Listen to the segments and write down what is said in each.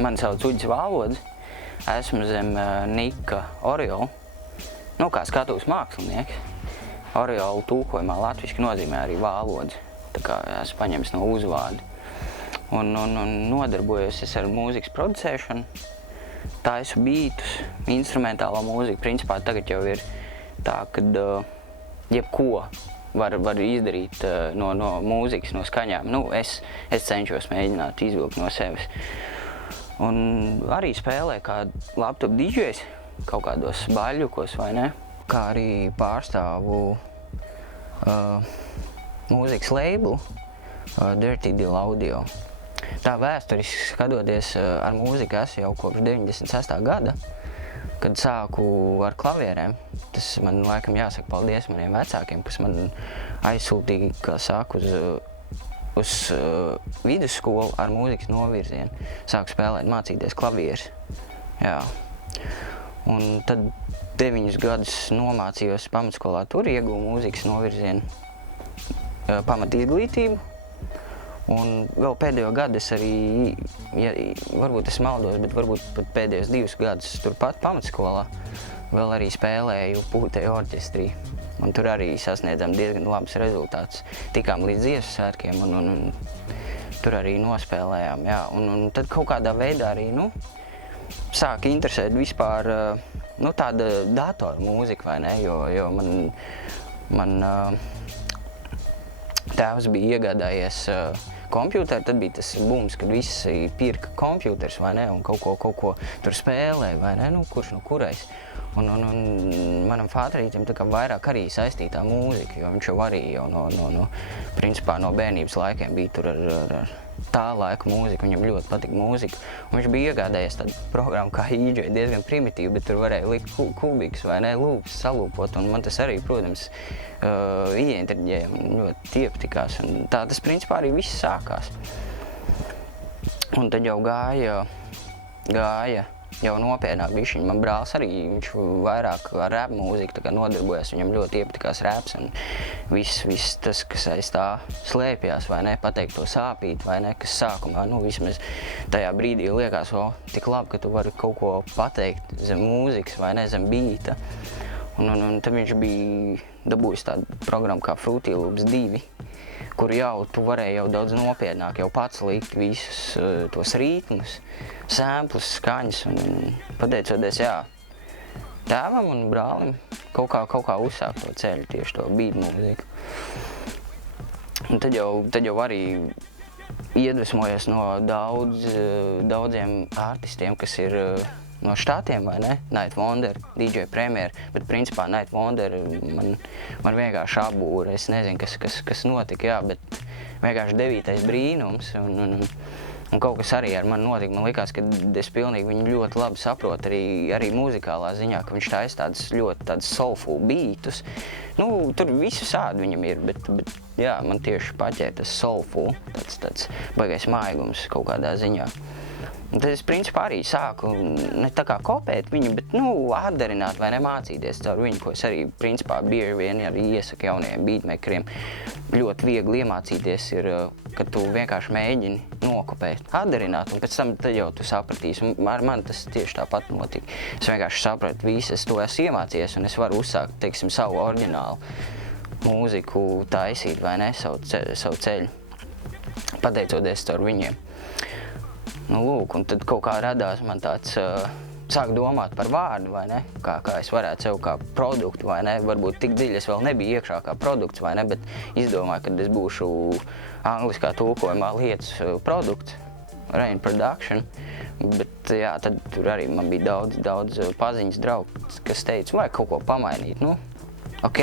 Mani sauc Uģis Vālodze. Esmu zem Nika Oriola. Kā skatuves mākslinieks. Oriola tūkojumā latviski nozīmē arī Vālodze. Tā kā esmu paņemis no uzvārda. Un nodarbojos ar mūzikas producēšanu. Taisu bītus, instrumentālo mūziku. Principā tagad jau ir tā, kad jebko var izdarīt no mūzikas, no skaņām. Es cenšos mēģināt izvilkt no sevis. Un arī spēlēju kā laptop DJs kaut kādos baļļukos, vai ne? Kā arī pārstāvu mūzikas labelu Dirty Deal Audio. Tā vēsturiski skatoties ar mūziku esmu jau kopš 96. gada, kad sāku ar klavierēm. Tas man laikam jāsaka paldies maniem vecākiem, kas man aizsūtīja, kā saka, uz vidusskolu ar mūzikas novirzienu. Sāku spēlēt, mācīties klavieres. Jā. Un tad 9 gadus nomācījos pamatskolā, tur ieguvu mūzikas novirzienu pamat izglītību. Un vēl pēdējo gadu es arī, varbūt es maldos, bet varbūt pat pēdējos 2 gadus turpat pamatskolā vēl arī spēlēju pūtēju orķestrī. Un tur arī sasniedzām diezgan labus rezultātus. Tikām līdz Ziemassvētku svētkiem un tur arī nospēlējām. Jā. Un tad kaut kādā veidā arī sāka interesēt vispār tāda datora mūzika, vai ne? Jo man tēvs bija iegādājies kompjūteri, tad bija tas bums, kad visi pirka kompjūteris, vai ne, un kaut ko tur spēlēja, vai ne, kurš no kurais. Un manam fātrītam tā kā vairāk arī saistītā mūzika, jo viņš jau arī principā no bērnības laikiem bija tur ar tā laika mūziku, viņam ļoti patika mūzika. Un viņš bija iegādājies tādu programmu kā EJ, diezgan primitīvu, bet tur varēja likt kubikus vai ne, lūpes salūpot, un man tas arī, protams, ieintriģēja un ļoti iepatikās, un tā tas principā arī viss sākās. Un tad jau gāja jau nopietnāk bišķiņ. Man brālis arī, viņš vairāk ar rap mūziku tā kā nodarbojās, viņam ļoti iepatikās raps un viss tas, kas aiz tā slēpjās, vai ne, pateikt to sāpīt, vai ne, kas sākumā, vismaz tajā brīdī liekas, tik labi, ka tu vari kaut ko pateikt zem mūzikas, vai ne, zem bīta. Un tad viņš bija dabūjis tādu programmu kā Fruity Loops 2, kur jau tu varēji jau daudz nopietnāk jau pats likt visus tos ritmus, samplus, skaņas un pateicoties, tēvam un brālim kaut kā uzsākt to ceļu, tieši to beat mūziku. Un tad jau arī iedvesmojos no daudziem artistiem, kas ir no štatiem, vai ne? Night Wonder, DJ Premier, bet principā Night Wonder man vienkārši apbūra. Es nezinu, kas notika, bet vienkārši 9. brīnums un kaut kas arī ar mani notika. Man likās, ka es pilnīgi viņu ļoti labi saprotu arī muzikālā ziņā, ka viņš taisa tādus soulful beatus. Tur visu sādi viņam ir, bet man tieši paķēra tas soulful, tāds baigais maigums kaut kādā ziņā. Un tad es principā arī sāku ne tā kā kopēt viņu, bet atdarināt vai nemācīties caur viņu, ko es arī principā bieži vien arī iesaku jaunajiem beatmakeriem. Ļoti viegli iemācīties ir, kad tu vienkārši mēģini nokopēt, atdarināt, un pēc tam tad jau tu sapratīsi. Ar mani tas tieši tāpat notika. Es vienkārši sapratu visu, es to esmu iemācījies, un es varu uzsākt, teiksim, savu oriģinālu mūziku taisīt, vai ne, savu ceļu, pateicoties caur viņiem. Un tad kaut kā radās man tāds, sāk domāt par vārdu, vai ne, kā es varētu sev kā produktu, vai ne, varbūt tik dziļi es vēl nebiju iekšā kā produkts, vai ne, bet izdomāju, kad es būšu angliskā tulkojumā lietas produkts, Rain Production, bet tad tur arī man bija daudz paziņas draugu, kas teica, vai kaut ko pamainīt,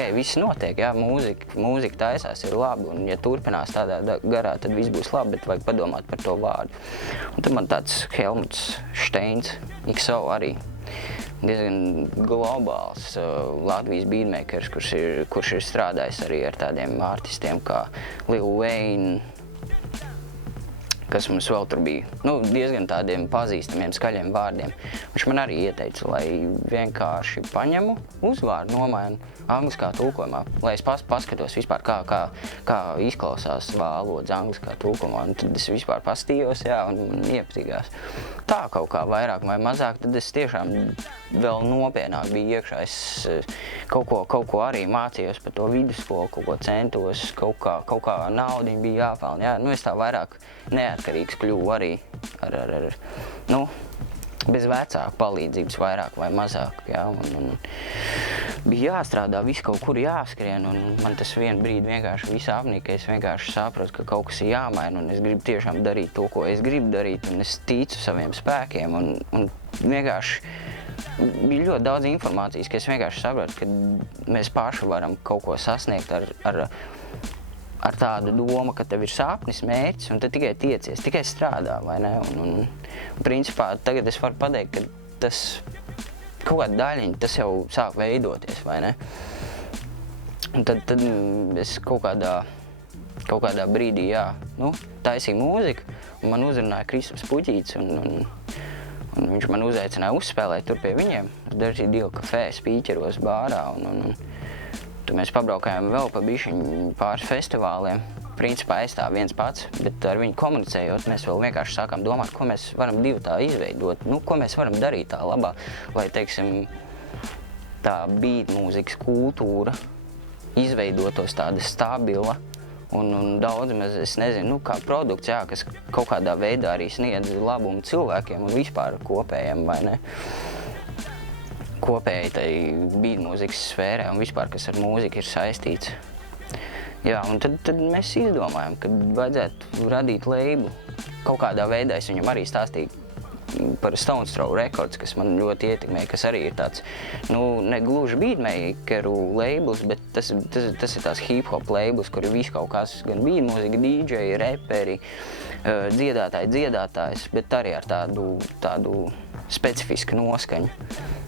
viss notiek, mūzika taisās ir labi, un ja turpinās tādā garā, tad viss būs labi, bet vajag padomāt par to vārdu. Un tad man tāds Helmuts Steins, XO arī, diezgan globāls Latvijas beatmakers, kurš ir strādājis arī ar tādiem artistiem kā Lil Wayne, kas mums vēl tur bija, diezgan tādiem pazīstamiem, skaļiem vārdiem. Viņš man arī ieteica, lai vienkārši paņemu uzvārdu, nomainu angliskā tulkojumā, lai es paskatos vispār, kā izklausās valodas angliskā tulkojumā. Un tad es vispār paskatījos, un iepatīgās. Tā kaut kā vairāk vai mazāk, tad es tiešām vēl nopietnāk biju iekšā. Es kaut ko arī mācījos par to vidusskolu, kaut ko centos, kaut kā naudiņu bija jāpelna. Es tā vairāk neatkarīgs kļuvu arī bez vecāku palīdzības vairāk vai mazāk, un bija jāstrādā, viss kaut kur jāskrien, un man tas vienu brīdi vienkārši viss apnika, es vienkārši saprotu, ka kaut kas ir jāmaina, un es gribu tiešām darīt to, ko es gribu darīt, un es ticu saviem spēkiem, un vienkārši bija ļoti daudz informācijas, ka es vienkārši saprotu, ka mēs paši varam kaut ko sasniegt ar tādu domu, ka tev ir sapnis, mērķis, un tad tikai tiecies, tikai strādā, vai ne? Un principā tagad es varu pateikt, ka tas kaut kāda daļiņa, tas jau sāk veidoties, vai ne? Un tad es kaut kādā brīdī, taisīju mūziku, un man uzrunāja Kristaps Puķītis, un viņš man uzaicināja uzspēlēt tur pie viņiem, uz Dirty Deal kafē, spīķeros bārā, un tur mēs pabraukājām vēl pa bišķiņu pāris festivāliem. Principā es tā viens pats, bet ar viņu komunicējot, mēs vēl vienkārši sākām domāt, ko mēs varam divi tā izveidot, ko mēs varam darīt tā labā, lai, teiksim, tā beat mūzikas kultūra izveidotos tāda stabila un daudz maz, es nezinu, kā produkts, kas kaut kādā veidā arī sniedz labumu cilvēkiem un vispār kopējiem, vai ne? Kopēji tai beat mūzikas sfērē un vispār, kas ar mūziku ir saistīts. Un tad mēs izdomājām, ka vajadzētu radīt labelu. Kaut kādā veidā es viņam arī stāstīju par Stones Throw Records, kas man ļoti ietekmēja, kas arī ir tāds, ne gluži beatmakeru labels, bet tas ir tās hip-hop labels, kur ir viss kaut kas, gan beat mūzika, DJ, reperi, dziedātājs, bet arī ar tādu specifisku noskaņu.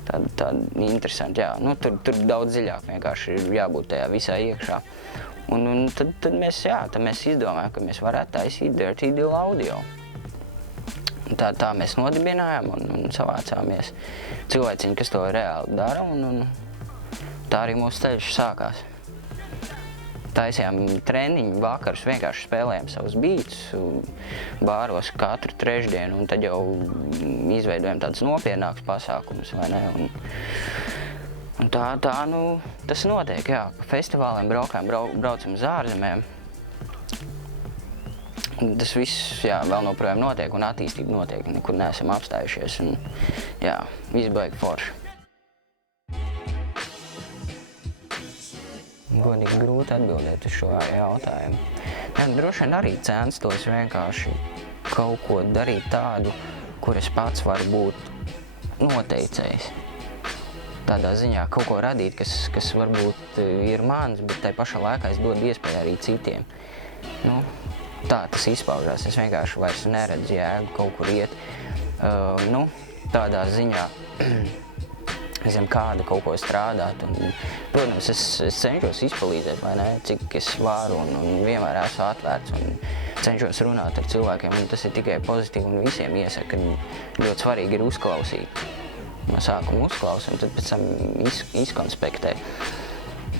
Tāda interesanti, tur daudz dziļāk vienkārši ir jābūt tajā visā iekšā. Un tad mēs izdomājām, ka mēs varētu taisīt Dirty Deal audio. Tā mēs nodibinājām un savācāmies cilvēciņi, kas to reāli dara, un tā arī mūsu ceļš sākās. Taisījām treniņu vakarus, vienkārši spēlējām savus beats bāros katru trešdienu, un tad jau izveidojam tādus nopietnākus pasākumus, vai ne? Un tā tas notiek, pa festivāliem braucam uz ārzemēm. Tas viss, vēl noprojām notiek un attīstība notiek, nekur neesam apstājušies, un viss baigi forši. Godīgi grūti atbildēt uz šo jautājumu. Droši vien arī censtos vienkārši kaut ko darīt tādu, kur es pats varu būt noteicējs. Tādā ziņā kaut ko radīt, kas varbūt ir mans, bet tai pašā laikā es dodu iespēju arī citiem. Tā tas izpaužās, es vienkārši vairs neredzu jēgu kaut kur iet. Tādā ziņā zem kāda kaut ko strādāt. Un, protams, es cenšos izpalīdzēt, vai ne, cik es varu, un vienmēr esmu atvērts un cenšos runāt ar cilvēkiem. Un tas ir tikai pozitīvi un visiem iesaka, ka ļoti svarīgi ir uzklausīt. No sākuma uzklausa un tad pēc tam izkonspektē,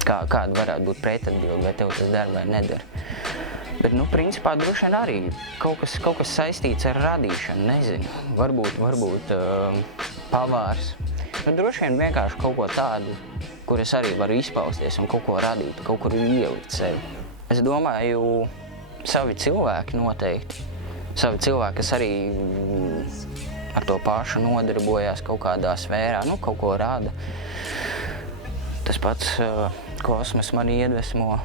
kāda varētu būt pretatbilde, vai tev tas der vai neder. Bet, principā, droši vien arī kaut kas saistīts ar radīšanu, nezinu. Varbūt pavārs. Droši vien vienkārši kaut ko tādu, kur es arī varu izpausties un kaut ko radīt, kaut kur ielikt sevi. Es domāju, savi cilvēki noteikti. Savi cilvēki, kas arī ar to pašu nodarbojās kaut kādā sfērā, kaut ko rada. Tas pats kosmos mani iedvesmo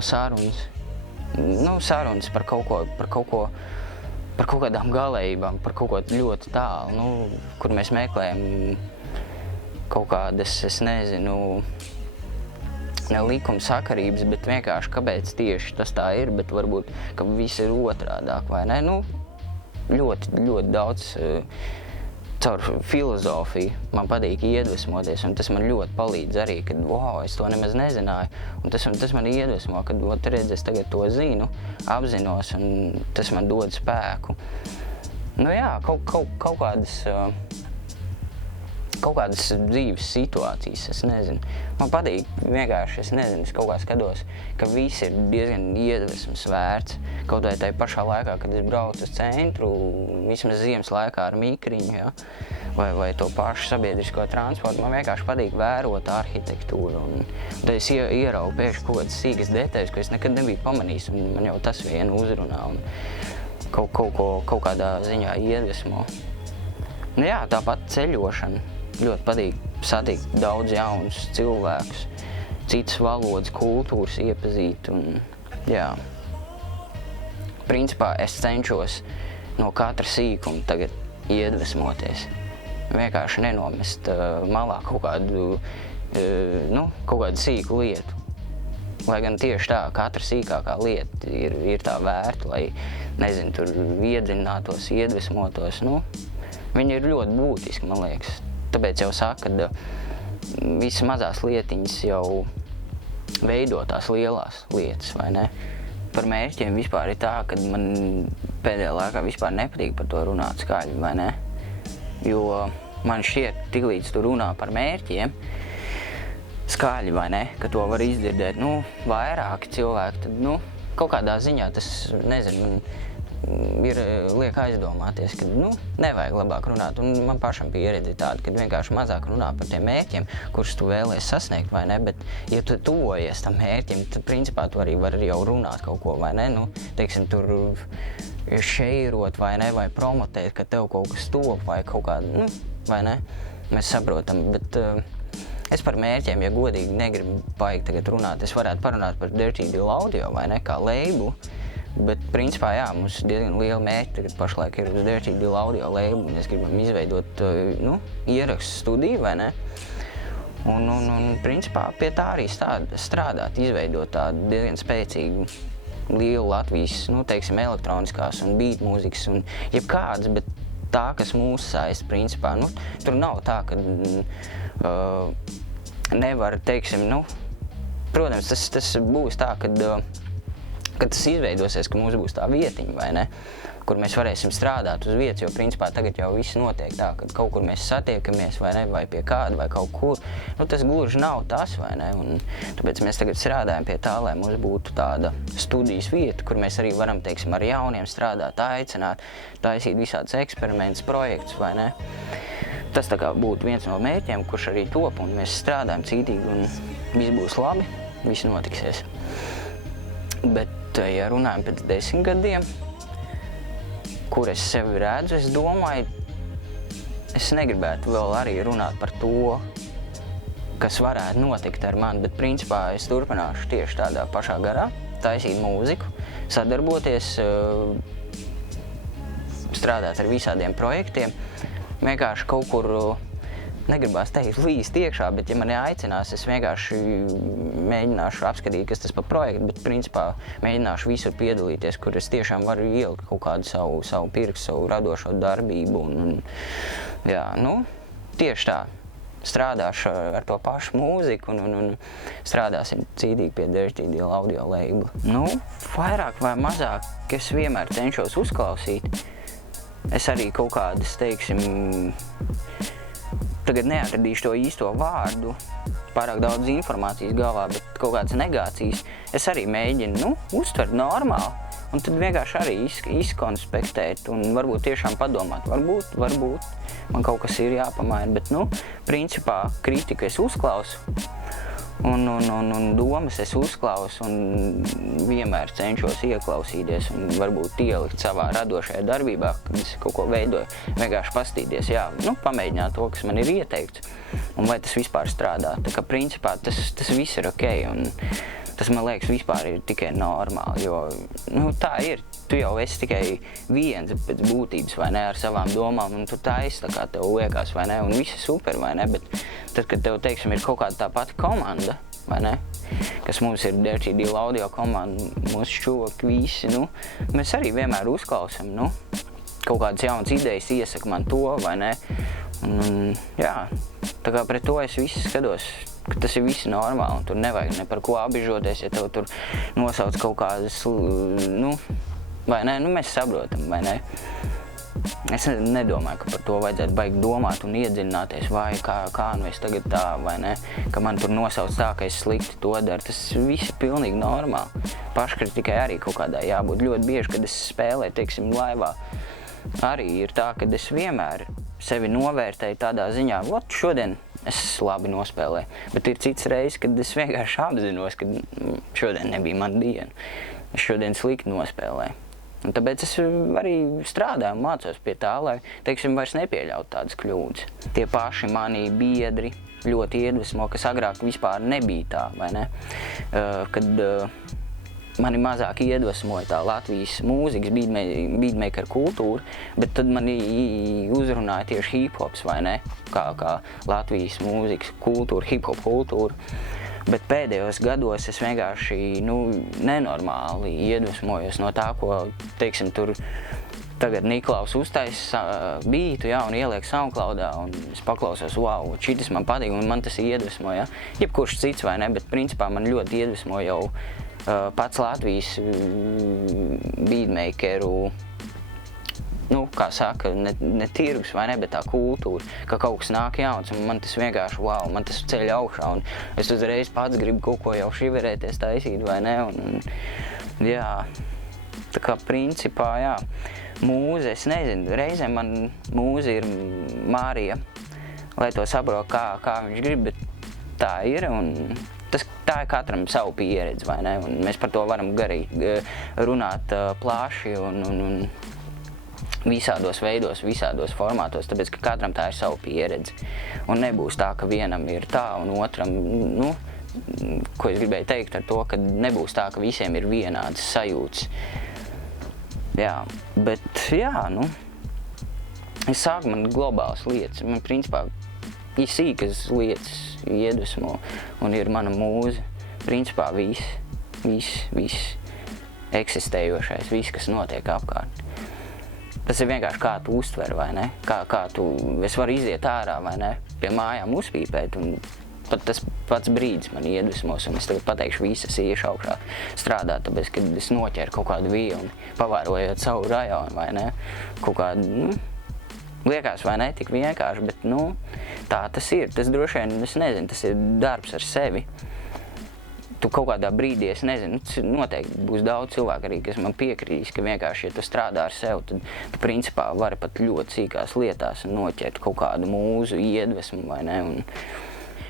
sarunas. Sarunas par kaut kādām galējībām, par kaut ko ļoti tālu, kur mēs meklējam kaut kādas, es nezinu, ne likuma sakarības, bet vienkārši kāpēc tieši tas tā ir, bet varbūt, ka viss ir otrādāk, vai ne? Ļoti daudz caur filozofiju man patīk iedvesmoties, un tas man ļoti palīdz arī, kad, es to nemaz nezināju, un tas man iedvesmo, kad, redz, es tagad to zinu, apzinos, un tas man dod spēku. Nu jā, kaut kādas dzīves situācijas, es nezinu. Man patīk vienkārši, es nezinu, es kaut kā skatos, ka viss ir diezgan iedvesmas vērts. Kaut vai tajā pašā laikā, kad es braucu uz centru, vismaz ziemas laikā ar mikriņu, ja? vai to pašu sabiedrisko transportu, man vienkārši patīk vērot arhitektūru. Un tad es ieraugu pēkšņi kaut kādas sīkas detaļas, ko es nekad nebiju pamanījis, un man jau tas vien uzrunā un kaut kādā ziņā iedvesmo. Nu jā, tāpat ceļošana. Ļoti patīk satikt daudz jaunus cilvēkus, citas valodas, kultūras iepazīt un, jā. Principā es cenšos no katra sīkuma tagad iedvesmoties. Vienkārši nenomest malā kaut kādu sīku lietu. Lai gan tieši tā, katra sīkākā lieta ir tā vērta, lai, nezinu, tur iedziļinātos, iedvesmotos, viņi ir ļoti būtiski, man liekas. Tāpēc jau saka, ka visas mazās lietiņas jau veido tās lielās lietas, vai ne? Par mērķiem vispār ir tā, ka man pēdējā laikā vispār nepatīk par to runāt skaļi, vai ne? Jo man šķiet, tiklīdz tu runā par mērķiem, skaļi, vai ne, ka to var izdzirdēt, vairāki cilvēki, tad, kaut kādā ziņā tas, nezinu, liek aizdomāties, ka, nevajag labāk runāt, un man pašam pieredze tāda, ka vienkārši mazāk runā par tiem mērķiem, kurus tu vēlies sasniegt, vai ne, bet, ja tu tuvojies tam mērķim, tad, principā, tu arī vari jau runāt kaut ko, vai ne, teiksim, tur šeirot, vai ne, vai promotēt, ka tev kaut kas top, vai kaut kāda, vai ne, mēs saprotam, bet es par mērķiem, ja godīgi negribu baigi tagad runāt, es varētu parunāt par Dirty Deal Audio, vai ne, kā labelu, bet, principā, jā, mums diezgan liela mērķi tagad pašlaik ir uz Dirty Deal Audio labelu, un mēs gribam izveidot, ierakstu studiju, vai ne? Un, principā, pie tā arī strādāt, izveidot tādu diezgan spēcīgu, lielu Latvijas, teiksim, elektroniskās un beat mūzikas un jebkādas, bet tā, kas mūs saista, principā, tur nav tā, ka nevar, teiksim, protams, tas būs tā, kad tas izveidosies, ka mums būs tā vietiņa, vai ne, kur mēs varēsim strādāt uz vietas, jo principā tagad jau viss notiek tā, ka kaut kur mēs satiekamies, vai ne, vai pie kāda, vai kaut kur, tas gluži nav tas, vai ne, un tāpēc mēs tagad strādājam pie tā, lai mums būtu tāda studijas vieta, kur mēs arī varam, teiksim, ar jauniem strādāt, aicināt, taisīt visādus eksperimentus, projektus, vai ne. Tas tā kā būtu viens no mērķiem, kurš arī top, un mēs strādājam cītīgi, un viss būs labi, viss notiksies. Bet, ja runājam pēc 10 gadiem, kur es sevi redzu, es domāju, es negribētu vēl arī runāt par to, kas varētu notikt ar mani, bet principā es turpināšu tieši tādā pašā garā, taisīt mūziku, sadarboties, strādāt ar visādiem projektiem, vienkārši kaut kur, negribās teikt, līst iekšā, bet ja mani aicinās, es vienkārši mēģināšu apskatīt, kas tas par projektu, bet principā mēģināšu visur piedalīties, kur es tiešām varu ielikt kaut kādu savu pirkstu, savu radošo darbību un jā, tieši tā. Strādāšu ar to pašu mūziku un strādāsim cītīgi pie Dirty Deal Audio labela. Vairāk vai mazāk, es vienmēr cenšos uzklausīt. Es arī kaut kādas, teiksim, tagad neatradīšu to īsto vārdu, pārāk daudz informācijas galvā, bet kaut kādas negācijas es arī mēģinu, uztvert normāli. Un tad vienkārši arī izkonspektēt un varbūt tiešām padomāt, varbūt man kaut kas ir jāpamaina, bet, principā kritiku es uzklausu un domas es uzklausu un vienmēr cenšos ieklausīties un varbūt ielikt savā radošajā darbībā, kad es kaut ko veidoju, vienkārši pastīties, pamēģināt to, kas man ir ieteikts un vai tas vispār strādā. Tā kā principā tas viss ir ok un tas, man liekas, vispār ir tikai normāli, jo, tā ir. Tu jau esi tikai viens pēc būtības, vai ne, ar savām domām, un tu taisi, tā kā tev liekas, vai ne, un viss ir super, vai ne, bet tad, kad tev, teiksim, ir kaut kāda tā pati komanda, vai ne, kas mums ir Dirty Deal Audio komanda, mūsu čuvaki visi, mēs arī vienmēr uzklausam, kaut kādas jaunas idejas iesaka man to, vai ne? Un, jā, tā kā pret to es visu skatos, ka tas ir viss normāli, un tur nevajag ne par ko apbižoties, ja tev tur nosauc kaut kādas, nu, vai ne, nu mēs saprotam, vai ne? Es nedomāju, ka par to vajadzētu baigi domāt un iedziļināties, vai kā nu es tagad tā, vai ne, ka man tur nosauc tā, ka es slikti to daru. Tas viss ir pilnīgi normāli. Paškritikai arī kaut kādā jābūt. Ļoti bieži, kad es spēlēju, teiksim, laivā, arī ir tā, ka es vienmēr sevi novērtēju tādā ziņā, ot, šodien es labi nospēlēju, bet ir cits reizes, kad es vienkārši apzinos, ka šodien nebija mana diena. Es šodien slikti nospēlēju. Un tāpēc es arī strādāju un mācos pie tā, lai, teiksim, vairs nepieļautu tādas kļūdas. Tie paši mani biedri ļoti iedvesmo, kas agrāk vispār nebija tā, vai ne? Kad mani mazāk iedvesmoja tā Latvijas mūzikas beatmaker kultūra, bet tad mani uzrunāja tieši hip-hops, vai ne? Kā Latvijas mūzikas kultūra, hip-hop kultūra. Bet pēdējos gados es vienkārši, nenormāli iedvesmojos no tā, ko, teiksim, tur tagad Niklaus uztaisa bītu, jā, un ieliek SoundCloudā, un es paklausos, wow, šitas man patīk, un man tas iedvesmo, jā. Jebkurš cits vai ne, bet principā man ļoti iedvesmo jau pats Latvijas beatmakeru, kā saka, ne tirgus vai ne, bet tā kultūra, ka kaut kas nāk jauns, un man tas vienkārši, wow, man tas ceļ augšā, un es uzreiz pats gribu kaut ko jau šiverēties taisīt, vai ne, un jā, tā kā principā, jā, mūze, es nezinu, reizēm man mūze ir Mārija, lai to saprot, kā viņš grib, bet tā ir, un tā ir katram savu pieredzi, vai ne, un mēs par to varam garīgi runāt plaši, un visādos veidos, visādos formātos, tāpēc, ka katram tā ir savu pieredzi. Un nebūs tā, ka vienam ir tā un otram, ko es gribēju teikt ar to, ka nebūs tā, ka visiem ir vienādas sajūtas. Jā, bet jā, es sāku man globālas lietas, man principā sīkas lietas iedvesmo un ir mana mūze. Principā viss eksistējošais, viss, kas notiek apkārt. Tas ir vienkārši kā tu uztver, vai ne? Es varu iziet ārā, vai ne? Pie mājām uzpīpēt, un pat tas pats brīdis man iedvesmos, un es tagad pateikšu, visas iešu augšā strādāt, tāpēc, kad es noķeru kaut kādu vilni, pavērojot savu rajonu, vai ne? Kaut kādu, liekas, vai ne, tik vienkārši, bet, tā tas ir. Tas droši vien, es nezinu, tas ir darbs ar sevi. Tu kaut kādā brīdī, es nezinu, noteikti būs daudz cilvēku arī, kas man piekritīs, ka vienkārši, ja tu strādā ar sevi, tad tu principā vari pat ļoti sīkās lietās noķert kaut kādu mūzu, iedvesmu, vai ne? Un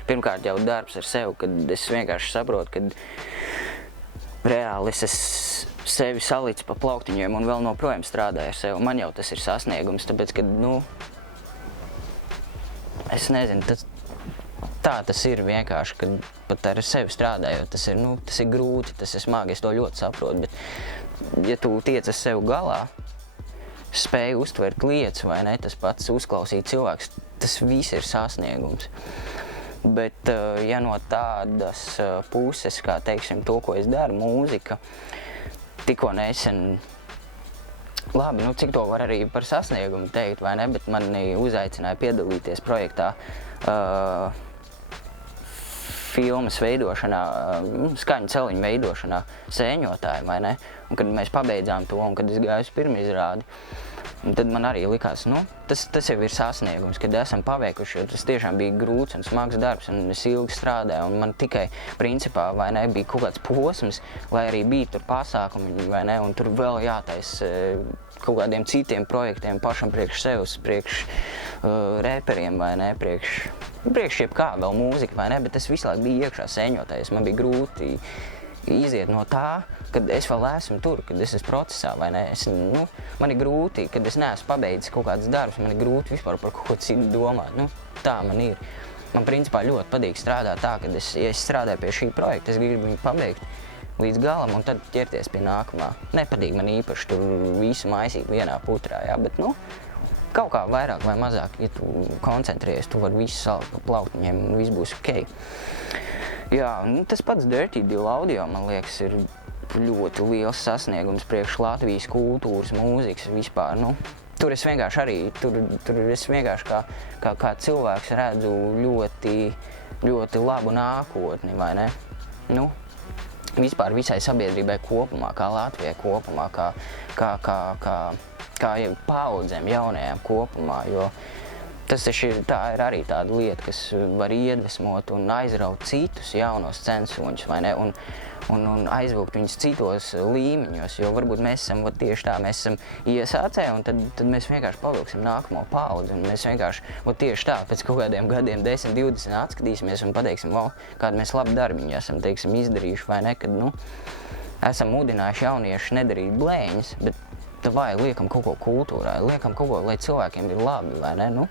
pirmkārt jau darbs ar sevi, kad es vienkārši saprotu, ka reāli es sevi salicu pa plauktiņiem un vēl noprojām strādāju ar sevi. Man jau tas ir sasniegums, tāpēc, ka, es nezinu, tas ir vienkārši, kad pat ar sevi strādājot, tas ir grūti, tas ir smagi, es to ļoti saprotu, bet ja tu tiec ar sevi galā, spēj uztvert lietas, vai ne, tas pats uzklausīt cilvēks, tas viss ir sasniegums. Bet, ja no tādas puses, kā, teiksim, to, ko es daru, mūzika, tikko nesen, labi, cik to var arī par sasniegumu teikt, vai ne, bet mani uzaicināja piedalīties projektā, filmas veidošanā, skaņu celiņu veidošanā sēņotāji, vai ne? Un kad mēs pabeidzām to, un kad es gāju uz pirmizrādi, tad man arī likās, tas jau ir sasniegums, kad esam paveikuši, jo tas tiešām bija grūts un smags darbs, un es ilgi strādāju, un man tikai, principā, vai ne, bija kaut kāds posms, lai arī bija tur pasākumi, vai ne, un tur vēl jātais kaut kādiem citiem projektiem pašam priekš sevis, priekš reperiem, vai ne, priekš jebkā vēl mūzika, vai ne, bet es visu laiku biju iekšā sēņotājs, man bija grūti iziet no tā, kad es vēl esmu tur, kad es esmu procesā, vai ne, man ir grūti, kad es neesmu pabeidzis kaut kādas darbus, man ir grūti vispār par kaut ko citu domāt, tā man ir. Man principā ļoti patīk strādāt tā, kad ja es strādāju pie šī projekta, es gribu viņu pabeigt līdz galam un tad ķerties pie nākamā. Nepatīk man īpaši tur visu maisīt vienā putrā, jā, bet, kaut kā vairāk vai mazāk, ja tu koncentrējies, tu vari visu salikt pa plauktiņiem un viss būs ok. Jā, tas pats Dirty Deal audio, man liekas, ir ļoti liels sasniegums priekš Latvijas kultūras, mūzikas vispār, tur es vienkārši arī, tur es vienkārši kā cilvēks redzu ļoti labu nākotni, vai ne? Nu, vispār visai sabiedrībai kopumā, kā Latvijai kopumā, kā paudzēm jaunajām kopumā, jo tā ir arī tāda lieta, kas var iedvesmot un aizraut citus jaunos censoņus, vai ne, un aizvilkt viņus citos līmeņos, jo varbūt mēs esam tieši tā, mēs esam iesācēji, un tad mēs vienkārši pavilksim nākamo paudzi, un mēs vienkārši tieši tā, pēc kaut kādiem gadiem 10, 20 atskatīsimies un pateiksim, kādu mēs labu darbiņu esam, teiksim, izdarījuši, vai ne, kad, esam mudinājuši jauniešus nedarīt blēņas, bet vai liekam kaut ko kultūrā, liekam kaut ko, lai cilvēkiem ir labi, vai ne,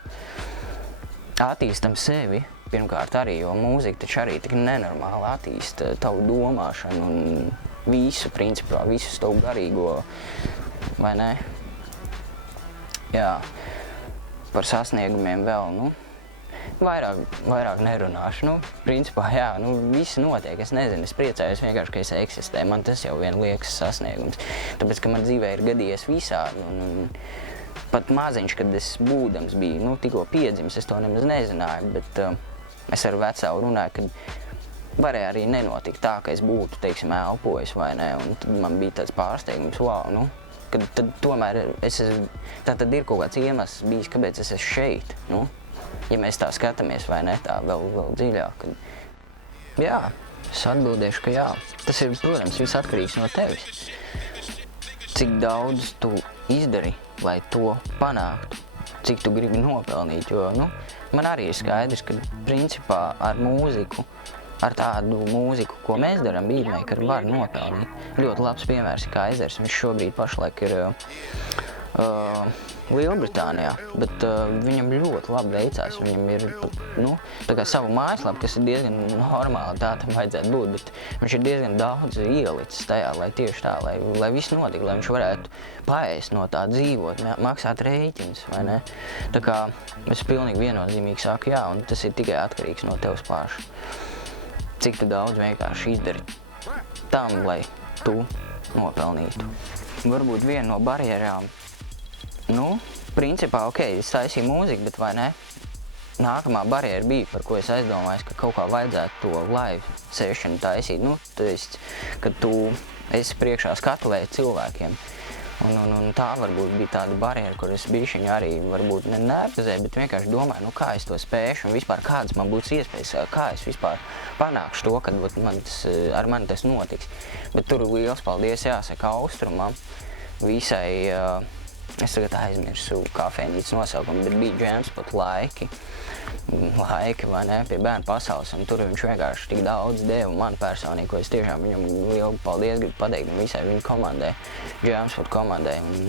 attīstam sevi, pirmkārt arī, jo mūzika taču arī tik nenormāli attīsta tavu domāšanu un visu, principā, visu tavu garīgo, vai ne? Jā, par sasniegumiem vēl, vairāk nerunāšu, principā, jā, viss notiek, es nezinu, es priecājos vienkārši, ka es eksistēju, man tas jau vien liekas sasniegums, tāpēc, ka man dzīvē ir gadījies visādi, un pat maziņš, kad es būdams biju, tikko piedzimis, es to nemaz nezināju, bet es ar vecāku runāju, ka varēja arī nenotikt tā, ka es būtu, teiksim, elpojis vai ne, un tad man bija tāds pārsteigums, kad tad tomēr tā tad ir kaut kāds iemesls bijis, kāpēc es esmu šeit, ja mēs tā skatāmies vai ne, tā vēl dziļāk. Jā, es atbildēšu, ka jā. Tas ir, protams, viss atkarīgs no tevis. Cik daudz tu izdari, lai to panāktu, cik tu gribi nopelnīt, jo, man arī ir skaidrs, ka principā ar mūziku, ar tādu mūziku, ko mēs darām, beatmakeri var nopelnīt. Ļoti labs piemērs ir Kaizers, viņš šobrīd pašlaik ir Lielbritānijā, bet viņam ļoti labi veicās, viņam ir, tā kā savu mājaslapu, kas ir diezgan normāli, tā tam vajadzētu būt, bet viņš ir diezgan daudz ielicis tajā, lai tieši tā, lai viss notika, lai viņš varētu paēst no tā dzīvot, maksāt rēķinus, vai ne? Tā kā es pilnīgi viennozīmīgi saku jā, un tas ir tikai atkarīgs no tevs paša. Cik tu daudz vienkārši izdari tam, lai tu nopelnītu. Varbūt viena no barjerām, principā, es taisīju mūziku, bet vai ne? Nākamā barjera bija, par ko es aizdomājos, ka kaut kā vajadzētu to live session taisīt. Kad tu esi priekšā skatuvē cilvēkiem. Un tā varbūt bija tāda barjera, kur es bišķiņu arī varbūt nervozēju, bet vienkārši domāju, kā es to spēšu un vispār kādas man būs iespējas, kā es vispār panākšu to, kad ar mani tas notiks. Bet tur liels paldies jāsaka Austrumam, visai, es tagad aizmirsu kafejnīcas nosaukumu, bet bija Jamspot laiki, vai ne, pie bērnu pasaules, un tur viņš vienkārši tik daudz deva man personīgi, ko es tiešām viņam lielu paldies gribu pateikt visai viņa komandai, Jamspot komandai. Un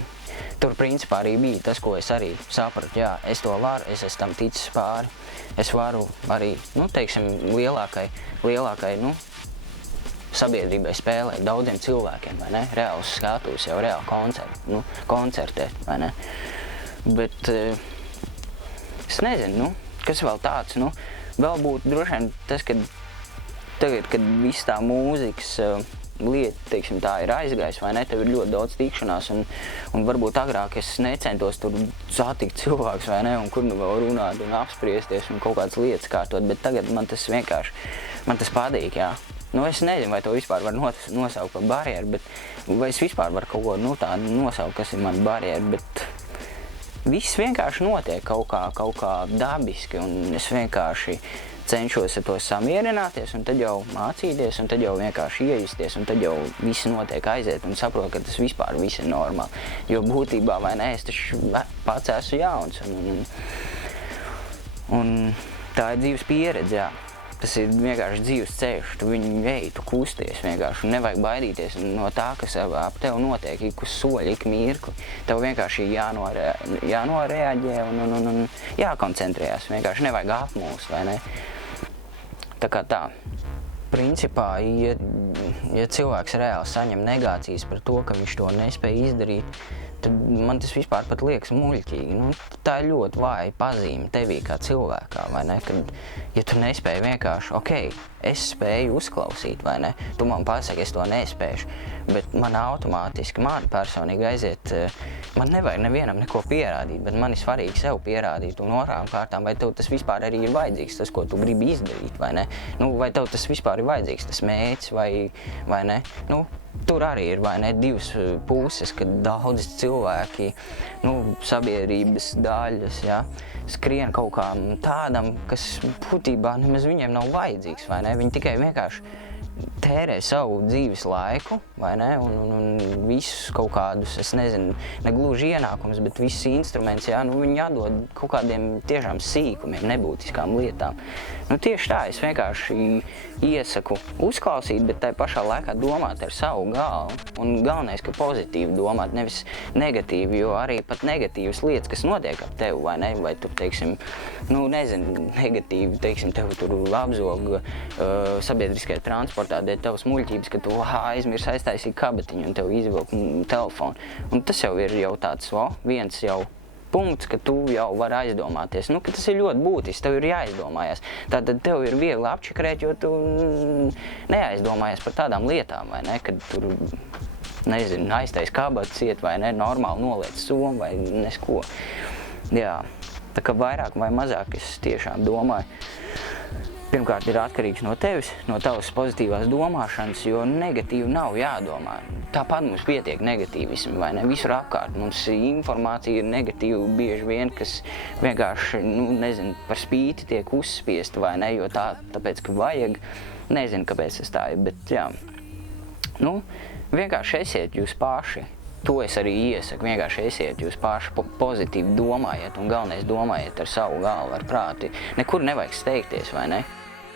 tur principā arī bija tas, ko es arī sapratu, jā, es to varu, es esmu tam ticis pāri, es varu arī, teiksim, lielākai, sabiedrībai spēlēt daudziem cilvēkiem, vai ne, reāls skatus, jau reāli koncertēt, vai ne, bet es nezinu, kas vēl tāds, vēl būtu droši vien tas, kad tagad, kad viss tā mūzikas lieta, teiksim, tā ir aizgājis, vai ne, tev ir ļoti daudz tikšanās, un varbūt agrāk es necentos tur satikt cilvēkus, vai ne, un kur vēl runāt un apspriesties un kaut kādas lietas kārtot, bet tagad man tas vienkārši, man tas patīk, jā. Es nezinu, vai to vispār var nosaukt par barjeru, vai es vispār varu kaut ko tādu nosaukt, kas ir man barjeru, bet viss vienkārši notiek kaut kā dabiski, un es vienkārši cenšos ar to samierināties, un tad jau mācīties, un tad jau vienkārši iejusties, un tad jau viss notiek aiziet, un saprotu, ka tas vispār viss ir normāli. Jo būtībā, vai ne, es taču pats esmu jauns, un tā ir dzīves pieredze, jā. Tas ir vienkārši dzīves ceļš, tu viņu ej, tu kusties vienkārši, un nevajag baidīties no tā, kas ap tev notiek, ik uz soļa, ik mirkli. Tev vienkārši jānoreaģē un jākoncentrējās, vienkārši nevajag apmūst, vai ne? Tā kā tā, principā, ja cilvēks reāli saņem negācijas par to, ka viņš to nespēja izdarīt, tad man tas vispār pat liekas muļķīgi. Nu, tā ir ļoti vāja pazīme tevī kā cilvēkā, vai ne? Kad, ja tu nespēji vienkārši, es spēju uzklausīt, vai ne? Tu man pasaki, es to nespēšu, bet man automātiski, man personīgi aiziet, man nevajag nevienam neko pierādīt, bet man ir svarīgi sev pierādīt un orām kārtām, vai tev tas vispār arī ir vajadzīgs, tas, ko tu gribi izdarīt, vai ne? Nu, vai tev tas vispār ir vajadzīgs, tas mērķis, vai ne? Nu, tur arī ir, vai ne, divas puses, kad daudzi cilvēki, sabiedrības daļas, ja, skrien kaut kā tādam, kas būtībā nemaz viņiem nav vajadzīgs, vai ne? Viņi tikai vienkārši tērē savu dzīves laiku, vai ne, un visus kaut kādus, es nezinu, ne gluži ienākumus, bet visus instruments, jā, viņi jādod kaut kādiem tiešām sīkumiem, nebūtiskām lietām. Tieši tā, es vienkārši iesaku uzklausīt, bet tai pašā laikā domāt ar savu galvu. Un galvenais, ka pozitīvi domāt, nevis negatīvi, jo arī pat negatīvas lietas, kas notiek ap tevi, vai ne, vai tu, teiksim, nezinu, negatīvi, teiksim, tev tur apzog sabiedriskajā transportā, dēļ tavas muļķības, ka tu aizmirs aiztaisīt kabatiņu un tev izvilk telefonu. Un tas jau ir jau tāds, viens jau punkts, ka tu jau vari aizdomāties. Ka tas ir ļoti būtisks, tev ir jāizdomājas. Tātad tev ir viegli apčakrēt, jo tu neaizdomājies par tādām lietām, vai ne, kad tur, nezinu, aiztais kabats iet, vai ne, normāli noliec somu, vai nesko. Jā, tā kā vairāk vai mazāk es tiešām domāju. Pirmkārt, ir atkarīgs no tevis, no tavas pozitīvās domāšanas, jo negatīvi nav jādomā. Tāpat mums pietiek negatīvismi, vai ne? Visur apkārt mums informācija ir negatīva bieži vien, kas vienkārši, nezinu, par spīti tiek uzspiesta, vai ne? Jo tāpēc, ka vajag, nezinu, kāpēc tas tā ir, bet jā. Vienkārši esiet jūs paši. To es arī iesaku, vienkārši esiet jūs paši, pozitīvi domājiet un galvenais domājiet ar savu galvu, ar prāti. Nekur nevajag steigties, vai ne?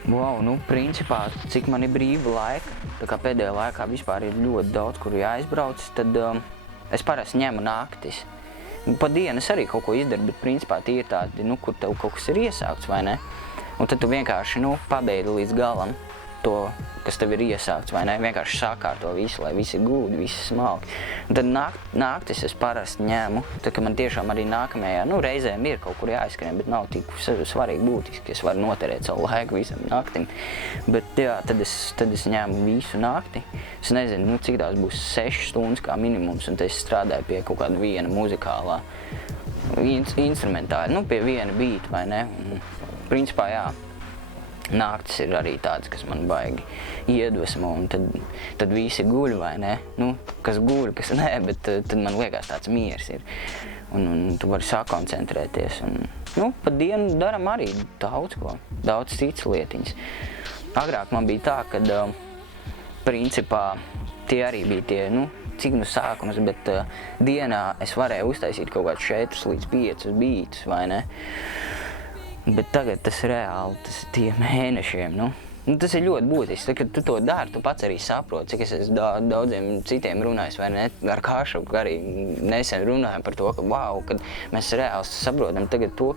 Wow, principā, cik man ir brīva laika, tā kā pēdējā laikā vispār ir ļoti daudz, kur jāizbrauc, tad es parasti ņemu naktis. Pa dienas arī kaut ko izdaru, bet principā tie ir tādi, kur tev kaut kas ir iesākts, vai ne? Un tad tu vienkārši, pabeidi līdz galam to, kas tev ir iesākts, vai ne? Vienkārši sakārto visu, lai visi ir gūdi, visi smalki. Un tad naktis es parasti ņēmu, tad, ka man tiešām arī nākamajā, reizēm ir kaut kur jāizskrien, bet nav tik svarīgi būtiski, es varu noterēt savu laiku visam naktim. Bet jā, tad es ņēmu visu nakti. Es nezinu, cik tās būs 6 stundas kā minimums, un tad es strādāju pie kaut kāda viena muzikālā instrumentāļa, pie viena beat, vai ne? Principā, jā. Naktis ir arī tāds, kas man baigi iedvesmo, un tad visi guļ, vai ne? Kas guļ, kas nē, bet tad man liekas tāds miers ir. Un tu vari sakoncentrēties. Un, pa dienu daram arī daudz ko, daudz citas lietiņas. Agrāk man bija tā, kad, principā, tie arī bija tie, cik sākums, bet dienā es varēju uztaisīt kaut kādus 4 līdz 5 beatus, vai ne? Bet tagad tas reāli, tas ir tie mēnešiem, tas ir ļoti būtisks. Tad, kad tu to dari, tu pats arī saproti, cik es esmu daudziem citiem runājis, vai ne? Ar Kāšaku arī nesen runājam par to, ka kad mēs reāli saprotam tagad to,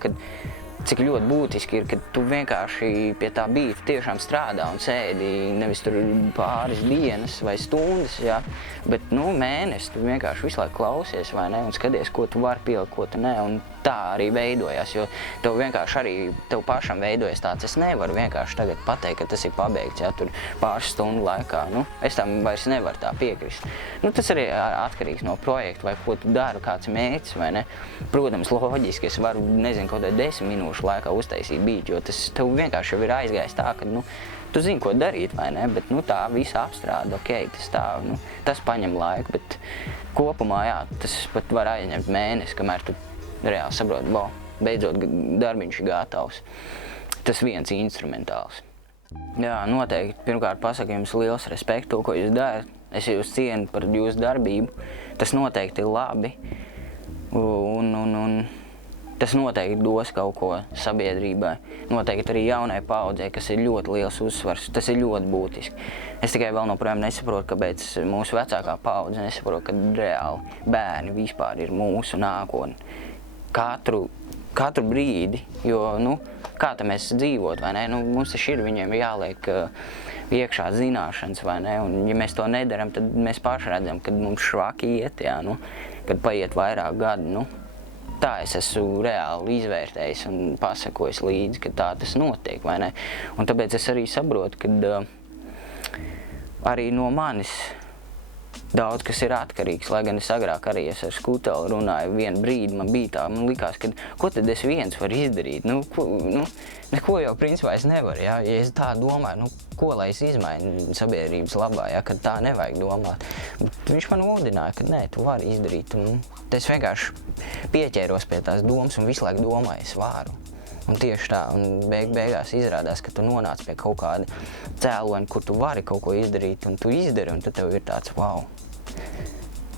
cik ļoti būtiski ir, ka tu vienkārši pie tā beata tiešām strādā un sēdi nevis tur pāris dienas vai stundas, ja? Bet mēnesi tu vienkārši visu laiku klausies, vai ne? Un skaties, ko tu vari pielikt, ko tu ne, un tā arī veidojās, jo tev vienkārši arī, tev pašam veidojas tāds, es nevaru vienkārši tagad pateikt, ka tas ir pabeigts, ja, tur pāris stundu laikā, es tam vairs nevaru tā piekrist. Tas arī atkarīgs no projekta, vai ko tu dari, kāds mērķis, vai ne? Protams, loģiski, es varu, nezinu, kaut 10 minūšu laikā uztaisīt beatu, jo tas tev vienkārši jau ir aizgājis tā, ka, tu zini, ko darīt, vai ne, bet, tā visa apstrāda, tas tā, tas paņem laiku, bet kopumā, jā, tas pat var aizņemt mēnesi, kamēr tu reāli saproti, beidzot darbiņš ir gatavs. Tas viens instrumentāls. Jā, noteikti, pirmkārt pasaku jums liels respektu to, ko jūs darat. Es jūs cienu par jūsu darbību. Tas noteikti ir labi. Un tas noteikti dos kaut ko sabiedrībai. Noteikti arī jaunai paaudzei, kas ir ļoti liels uzsvars. Tas ir ļoti būtiski. Es tikai vēl joprojām nesaprotu, kāpēc mūsu vecākā paudze nesaprot, ka reāli bērni vispār ir mūsu nākotne. Katru brīdi, jo, kā tā mēs dzīvot, vai ne? Mums taču ir viņiem jāliek iekšā zināšanas, vai ne? Un ja mēs to nedaram, tad mēs paši redzam, kad mums švaki iet, jā, nu, kad paiet vairāk gadi, nu. Tā es esmu reāli izvērtējis un pasakojis līdzi, ka tā tas notiek, vai ne? Un tāpēc es arī saprotu, ka arī no manis daudz kas ir atkarīgs, lai gan es agrāk arī ar Skuteli runāju, vienu brīdi man bija tā, man likās, ka ko tad es viens varu izdarīt? Neko jau principā es nevaru, ja es tā domāju, ko lai es izmainu sabiedrības labā, ja, kad tā nevajag domāt. Bet viņš man mudināja, ka nē, tu vari izdarīt, un es vienkārši pieķēros pie tās domas un visu laiku domāju, es varu. Un tieši tā, un beigās izrādās, ka tu nonāc pie kaut kāda cēloņa, kur tu vari kaut ko izdarīt, un tu izdari, un tad tev ir tāds, wow.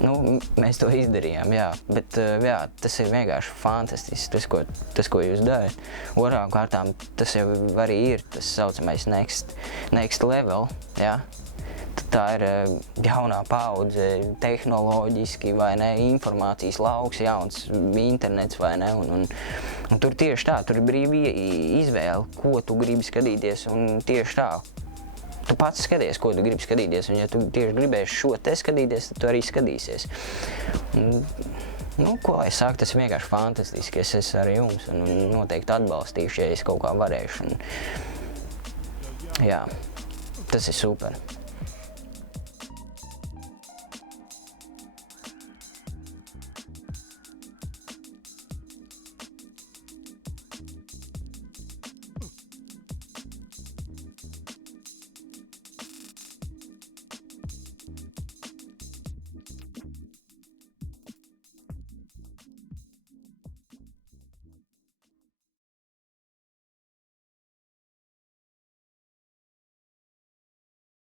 Mēs to izdarījām, jā, bet jā, tas ir vienkārši fantastisks, tas, ko jūs darat. Otrām kārtām, tas jau arī ir tas saucamais next level, jā. Tā ir jaunā paudze, tehnoloģiski, vai ne, informācijas lauks, jauns internets, vai ne, un tur tieši tā, tur ir brīva izvēle, ko tu gribi skatīties, un tieši tā. Tu pats skaties, ko tu gribi skatīties, un ja tu tieši gribēsi šo te skatīties, tad tu arī skatīsies. Ko lai saka, tas ir vienkārši fantastiski, es esmu ar jums, un noteikti atbalstīšu, ja es kaut kā varēšu. Jā, tas ir super.